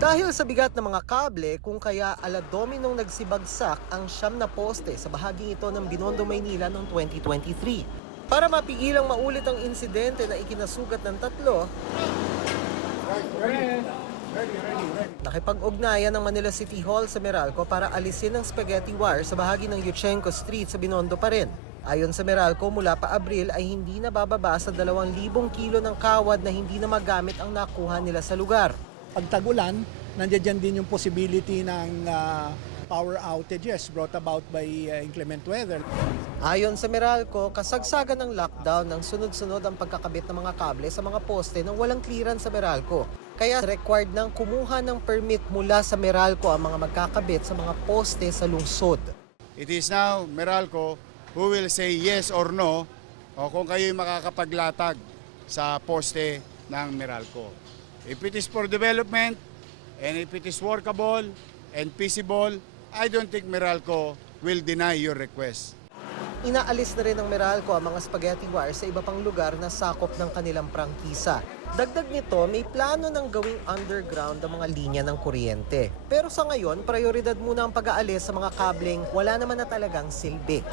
Dahil sa bigat ng mga kable, kung kaya ala dominong nagsibagsak ang 9 na poste sa bahaging ito ng Binondo, Maynila noong 2023. Para mapigilang maulit ang insidente na ikinasugat ng 3, nakipag-ugnayan ng Manila City Hall sa Meralco para alisin ang spaghetti wire sa bahagi ng Yuchengco Street sa Binondo pa rin. Ayon sa Meralco, mula pa Abril ay hindi na bababa sa 2,000 kilo ng kawad na hindi na magamit ang nakuha nila sa lugar. Pag tag-ulan, nandiyan din yung possibility ng power outages brought about by inclement weather. Ayon sa Meralco, kasagsagan ng lockdown ng sunod-sunod ang pagkakabit ng mga kable sa mga poste nang walang clearance sa Meralco. Kaya required ng kumuha ng permit mula sa Meralco ang mga magkakabit sa mga poste sa lungsod. It is now Meralco who will say yes or no o kung kayo'y makakapaglatag sa poste ng Meralco. If it is for development and if it is workable and feasible, I don't think Meralco will deny your request. Inaalis na rin ng Meralco ang mga spaghetti wire sa iba pang lugar na sakop ng kanilang prangkisa. Dagdag nito, may plano ng gawing underground ang mga linya ng kuryente. Pero sa ngayon, prioridad muna ang pag-aalis sa mga kableng wala naman na talagang silbi.